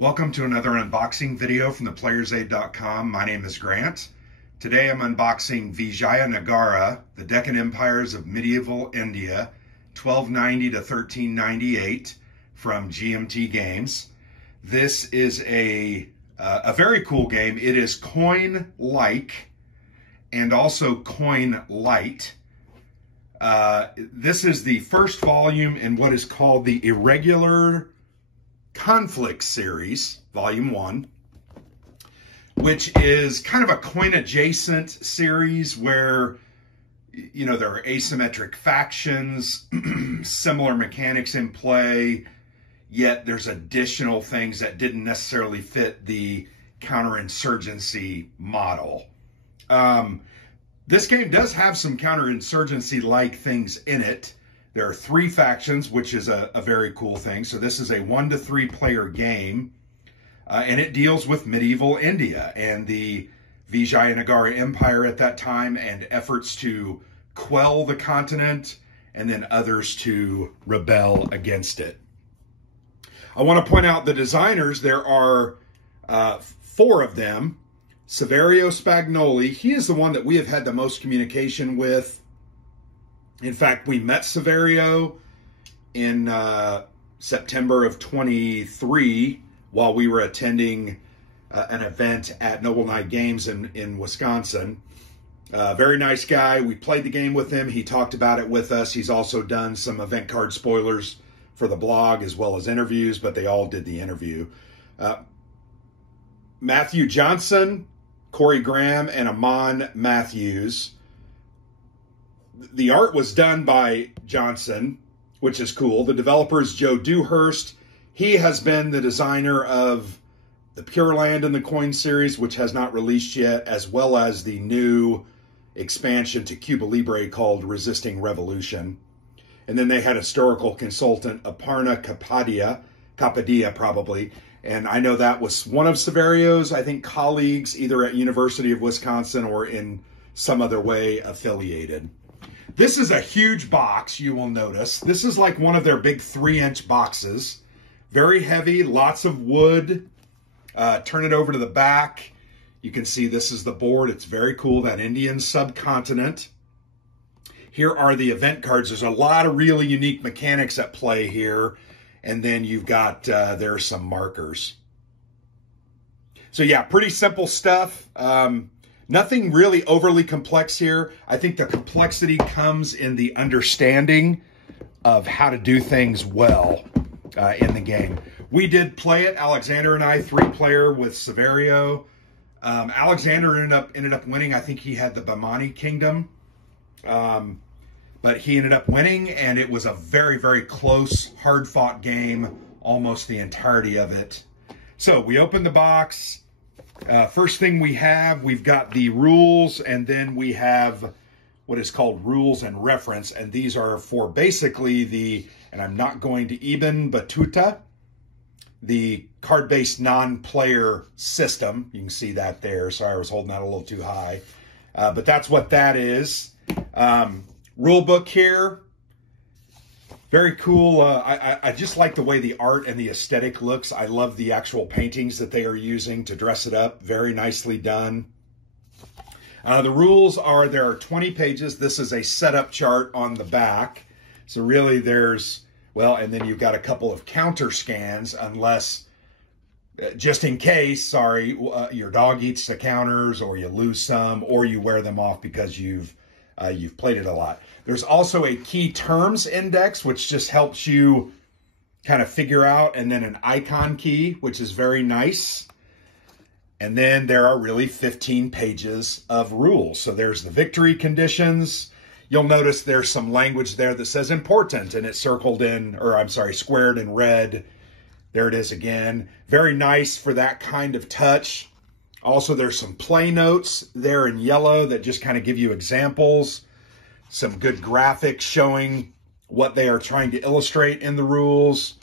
Welcome to another unboxing video from theplayersaid.com. My name is Grant. Today I'm unboxing Vijayanagara, the Deccan Empires of Medieval India, 1290 to 1398 from GMT Games. This is a very cool game. It is coin-like and also coin-light. This is the first volume in what is called the Irregular Conflict series, volume 1, which is kind of a coin-adjacent series where, you know, there are asymmetric factions, similar mechanics in play, yet there's additional things that didn't necessarily fit the counterinsurgency model. This game does have some counterinsurgency-like things in it. There are 3 factions, which is a very cool thing. So this is a 1 to 3 player game, and it deals with medieval India and the Vijayanagara Empire at that time and efforts to quell the continent and then others to rebel against it. I want to point out the designers. There are 4 of them. Saverio Spagnoli, he is the one that we have had the most communication with. In fact, we met Saverio in September of 23 while we were attending an event at Noble Knight Games in Wisconsin. Very nice guy. We played the game with him. He talked about it with us. He's also done some event card spoilers for the blog as well as interviews, but they all did the interview. Matthew Johnson, Corey Graham, and Amon Matthews. The art was done by Johnson, which is cool. The developer is Joe Dewhurst. He has been the designer of the Pure Land in the Coin series, which has not released yet, as well as the new expansion to Cuba Libre called Resisting Revolution. And then they had historical consultant Aparna Kapadia probably. And I know that was one of Saverio's, I think, colleagues, either at University of Wisconsin or in some other way affiliated. This is a huge box, you will notice. This is like one of their big 3-inch boxes. Very heavy, lots of wood. Turn it over to the back. You can see this is the board. It's very cool, that Indian subcontinent. Here are the event cards. There's a lot of really unique mechanics at play here. And then you've got, there's some markers. So yeah, pretty simple stuff. Nothing really overly complex here. I think the complexity comes in the understanding of how to do things well in the game. We did play it, Alexander and I, 3-player with Saverio. Alexander ended up winning. I think he had the Bamani Kingdom. But he ended up winning, and it was a very, very close, hard-fought game, almost the entirety of it. So we opened the box. First thing we've got the rules, and then we have what is called rules and reference, and these are for basically and I'm not going to Ibn Battuta, the card-based non-player system. You can see that there. Sorry, I was holding that a little too high. But that's what that is. Rule book here. Very cool. I just like the way the art and the aesthetic looks. I love the actual paintings that they are using to dress it up. Very nicely done. The rules are, there are 20 pages. This is a setup chart on the back. So really there's, well, and then you've got a couple of counter scans unless, just in case, sorry, your dog eats the counters or you lose some or you wear them off because you've played it a lot. There's also a key terms index, which just helps you kind of figure out, and then an icon key, which is very nice. And then there are really 15 pages of rules. So there's the victory conditions. You'll notice there's some language there that says important, and it's circled in, or I'm sorry, squared in red. There it is again. Very nice for that kind of touch. Also, there's some play notes there in yellow that just kind of give you examples. Some good graphics showing what they are trying to illustrate in the rules.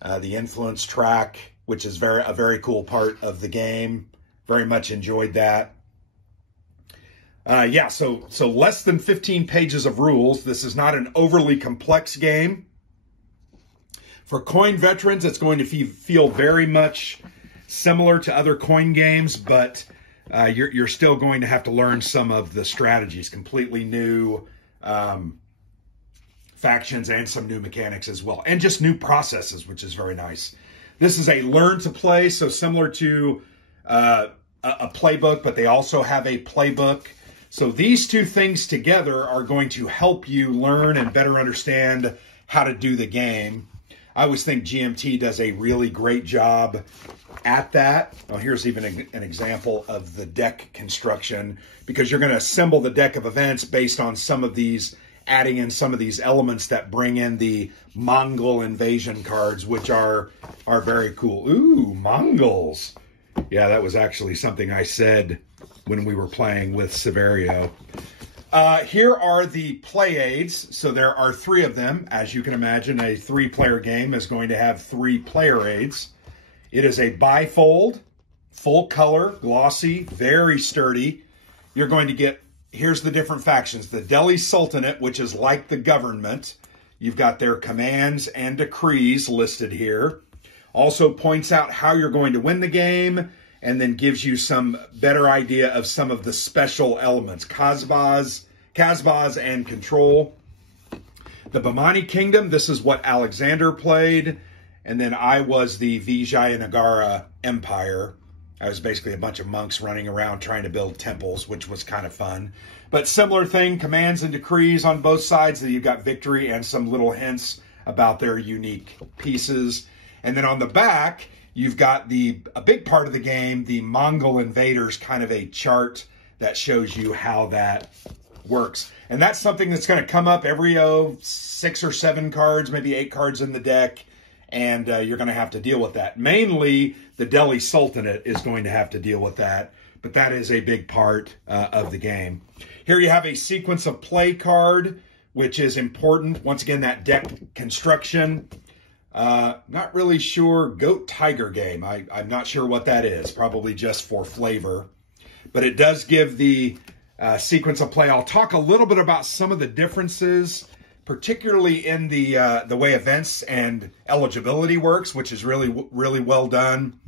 The influence track, which is a very cool part of the game. Very much enjoyed that. Yeah, so less than 15 pages of rules. This is not an overly complex game. For coin veterans, it's going to feel very much similar to other coin games, but you're still going to have to learn some of the strategies. Completely new factions and some new mechanics as well, and just new processes, which is very nice. This is a learn to play, so similar to a playbook, but they also have a playbook. So these two things together are going to help you learn and better understand how to do the game. I always think GMT does a really great job at that. Well, here's even an example of the deck construction, because you're going to assemble the deck of events based on some of these, adding in some of these elements that bring in the Mongol invasion cards, which are very cool. Ooh, Mongols. Yeah, that was actually something I said when we were playing with Severio. Here are the play aids. So there are 3 of them. As you can imagine, a 3-player game is going to have 3 player aids. It is a bifold, full color, glossy, very sturdy. You're going to get, here's the different factions. The Delhi Sultanate, which is like the government. You've got their commands and decrees listed here. Also points out how you're going to win the game, and then gives you some better idea of some of the special elements. Kasbahs and control. The Bahmani Kingdom, this is what Alexander played. And then I was the Vijayanagara Empire. I was basically a bunch of monks running around trying to build temples, which was kind of fun. But similar thing, commands and decrees on both sides. That you've got victory and some little hints about their unique pieces. And then on the back, you've got a big part of the game, the Mongol invaders, kind of a chart that shows you how that works. And that's something that's going to come up every 6 or 7 cards, maybe 8 cards in the deck. And you're going to have to deal with that. Mainly, the Delhi Sultanate is going to have to deal with that. But that is a big part of the game. Here you have a sequence of play card, which is important. Once again, that deck construction. Not really sure. Goat Tiger game. I'm not sure what that is. Probably just for flavor. But it does give the sequence of play. I'll talk a little bit about some of the differences, particularly in the way events and eligibility works, which is really, really well done.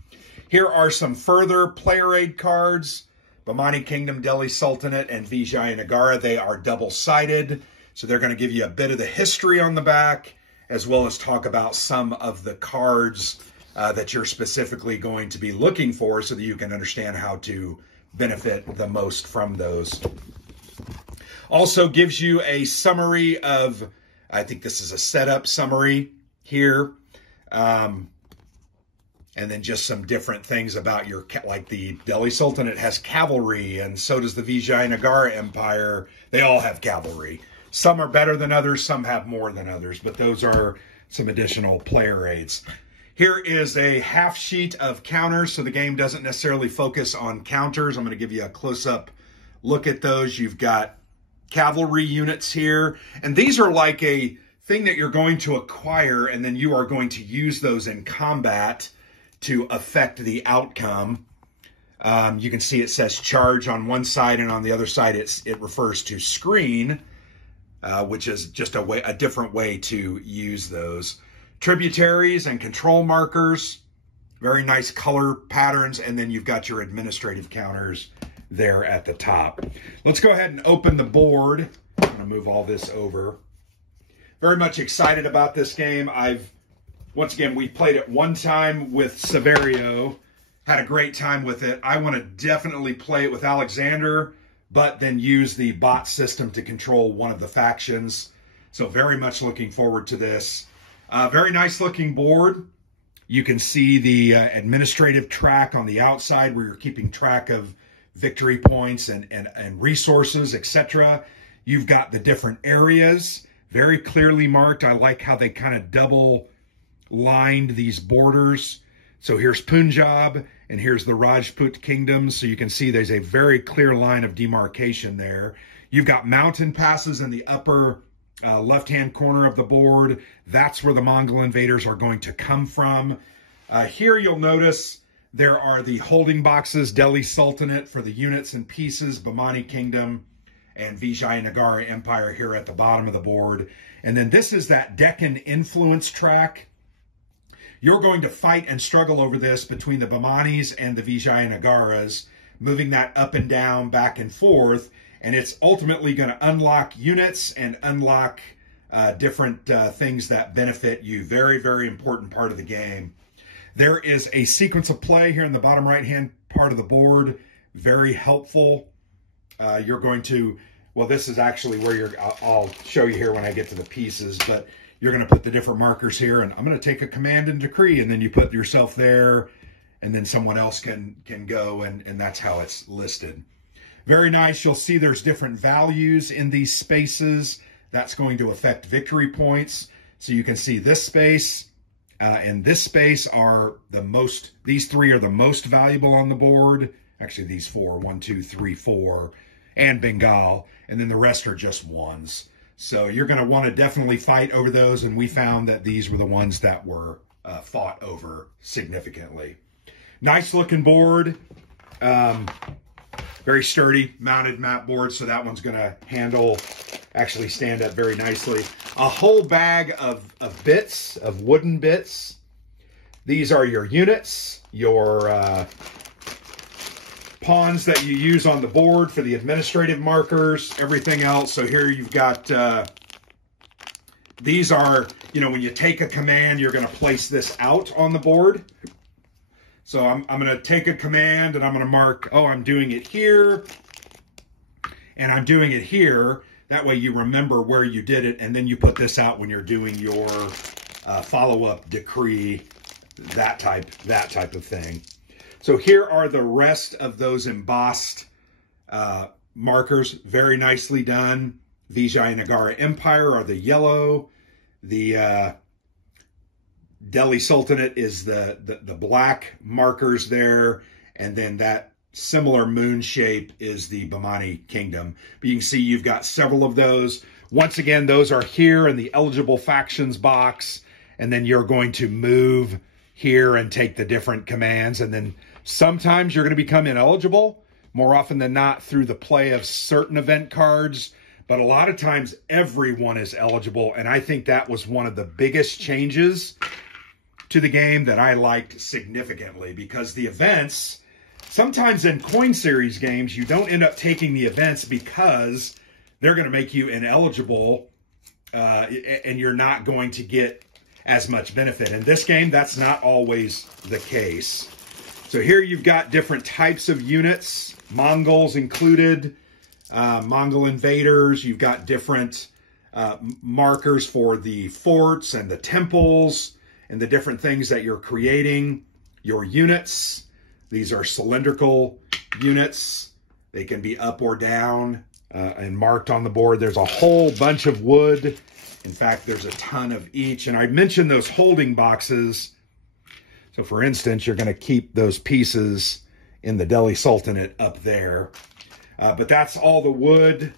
Here are some further player aid cards. Bahmani Kingdom, Delhi Sultanate, and Vijayanagara. They are double-sided, so they're going to give you a bit of the history on the back, as well as talk about some of the cards that you're specifically going to be looking for so that you can understand how to benefit the most from those. Also gives you a summary of, I think this is a setup summary here. And then just some different things about your, like the Delhi Sultanate has cavalry, and so does the Vijayanagara Empire. They all have cavalry. Some are better than others, some have more than others, but those are some additional player aids. Here is a half sheet of counters, so the game doesn't necessarily focus on counters. I'm going to give you a close-up look at those. You've got cavalry units here, and these are like a thing that you're going to acquire, and then you are going to use those in combat to affect the outcome. You can see it says charge on one side, and on the other side it refers to screen, which is just a different way to use those. Tributaries and control markers, very nice color patterns, and then you've got your administrative counters there at the top. Let's go ahead and open the board. I'm going to move all this over. Very much excited about this game. Once again, we played it one time with Severio, had a great time with it. I want to definitely play it with Alexander, but then use the bot system to control one of the factions. So very much looking forward to this. Very nice looking board. You can see the administrative track on the outside where you're keeping track of victory points and resources, etc. You've got the different areas, very clearly marked. I like how they kind of double lined these borders. So here's Punjab and here's the Rajput Kingdom. So you can see there's a very clear line of demarcation there. You've got mountain passes in the upper left-hand corner of the board. That's where the Mongol invaders are going to come from. Here you'll notice there are the holding boxes, Delhi Sultanate for the units and pieces, Bahmani Kingdom, and Vijayanagara Empire here at the bottom of the board. And then this is that Deccan influence track. You're going to fight and struggle over this between the Bamanis and the Vijayanagaras, moving that up and down, back and forth, and it's ultimately going to unlock units and unlock different things that benefit you. Very, very important part of the game. There is a sequence of play here in the bottom right-hand part of the board. Very helpful. You're going to, well, this is actually where I'll show you here when I get to the pieces, but you're going to put the different markers here, and I'm going to take a command and decree, and then you put yourself there, and then someone else can go, and that's how it's listed. Very nice. You'll see there's different values in these spaces. That's going to affect victory points. So you can see this space and this space are the most, these three are the most valuable on the board. Actually, these four, 1, 2, 3, 4, and Bengal, and then the rest are just ones. So you're going to want to definitely fight over those, and we found that these were the ones that were fought over significantly. Nice looking board. Very sturdy mounted map board, so that one's going to actually stand up very nicely. A whole bag of bits, of wooden bits. These are your units, your pawns that you use on the board for the administrative markers, everything else. So here you've got, these are, when you take a command, you're going to place this out on the board. So I'm going to take a command and I'm going to mark, oh, I'm doing it here and I'm doing it here. That way you remember where you did it, and then you put this out when you're doing your follow-up decree, that type of thing. So here are the rest of those embossed markers. Very nicely done. Vijayanagara Empire are the yellow. The Delhi Sultanate is the black markers there, and then that similar moon shape is the Bamani Kingdom. But you can see you've got several of those. Once again, those are here in the eligible factions box, and then you're going to move here and take the different commands, and then sometimes you're going to become ineligible, more often than not through the play of certain event cards, but a lot of times everyone is eligible, and I think that was one of the biggest changes to the game that I liked significantly, because the events, sometimes in coin series games, you don't end up taking the events because they're going to make you ineligible and you're not going to get as much benefit. In this game, that's not always the case. So here you've got different types of units, Mongols included, Mongol invaders. You've got different markers for the forts and the temples and the different things that you're creating. Your units, these are cylindrical units. They can be up or down and marked on the board. There's a whole bunch of wood. In fact, there's a ton of each. And I mentioned those holding boxes. So for instance, you're going to keep those pieces in the Delhi Sultanate up there. But that's all the wood.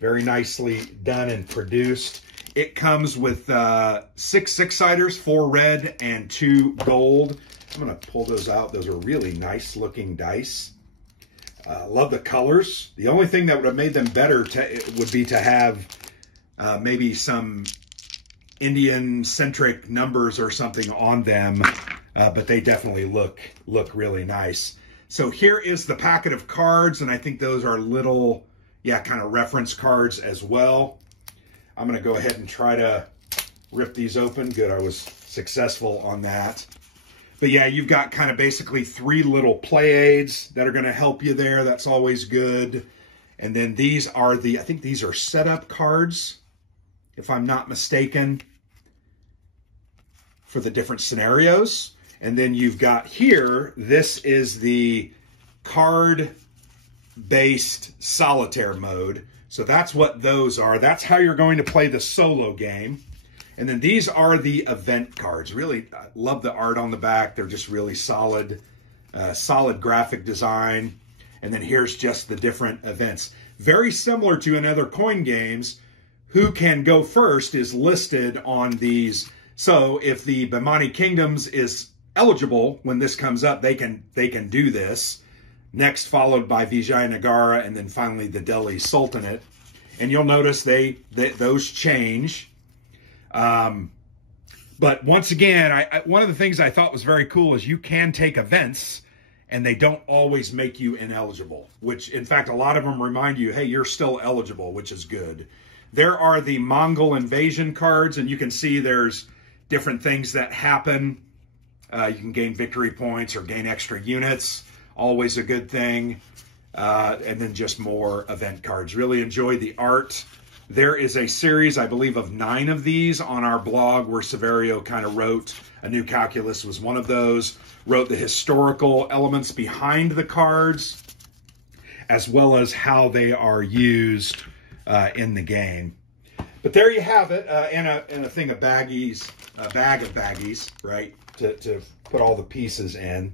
Very nicely done and produced. It comes with 6 six-siders, 4 red and 2 gold. I'm going to pull those out. Those are really nice looking dice. Love the colors. The only thing that would have made them better would be to have maybe some Indian-centric numbers or something on them, but they definitely look really nice. So here is the packet of cards, and I think those are little, kind of reference cards as well. I'm going to go ahead and try to rip these open. Good, I was successful on that. But yeah, you've got kind of basically 3 little play aids that are going to help you there. That's always good. And then these are I think these are setup cards, if I'm not mistaken, for the different scenarios. And then you've got here, this is the card-based solitaire mode. So that's what those are. That's how you're going to play the solo game. And then these are the event cards. Really, I love the art on the back. They're just really solid, solid graphic design. And then here's just the different events. Very similar to in other coin games, who can go first is listed on these. So if the Bamani Kingdoms is eligible when this comes up, they can do this. Next, followed by Vijayanagara, and then finally the Delhi Sultanate. And you'll notice those change. But But once again, one of the things I thought was very cool is you can take events and they don't always make you ineligible, which in fact, a lot of them remind you, hey, you're still eligible, which is good. There are the Mongol invasion cards, and you can see there's different things that happen. You can gain victory points or gain extra units, always a good thing. And then just more event cards. Really enjoy the art. There is a series, I believe, of 9 of these on our blog where Severio kind of wrote. A New Calculus was one of those. Wrote the historical elements behind the cards, as well as how they are used in the game. But there you have it, and a thing of baggies, a bag of baggies, right, to put all the pieces in.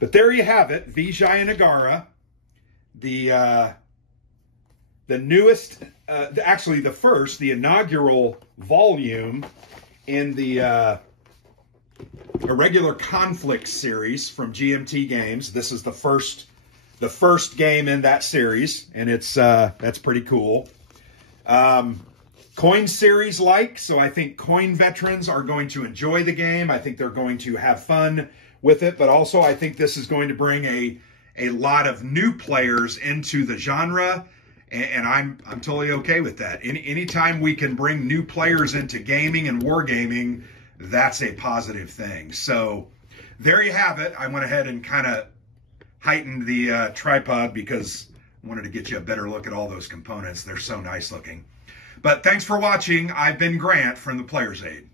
But there you have it, Vijayanagara, the newest, actually the first, the inaugural volume in the Irregular Conflict series from GMT Games. This is the first game in that series, and it's that's pretty cool. Coin series like, so I think coin veterans are going to enjoy the game. I think they're going to have fun with it, but also I think this is going to bring a lot of new players into the genre, and I'm totally okay with that. Anytime we can bring new players into gaming and wargaming, that's a positive thing. So there you have it. I went ahead and kind of heightened the tripod because I wanted to get you a better look at all those components. They're so nice looking. But thanks for watching. I've been Grant from the Player's Aid.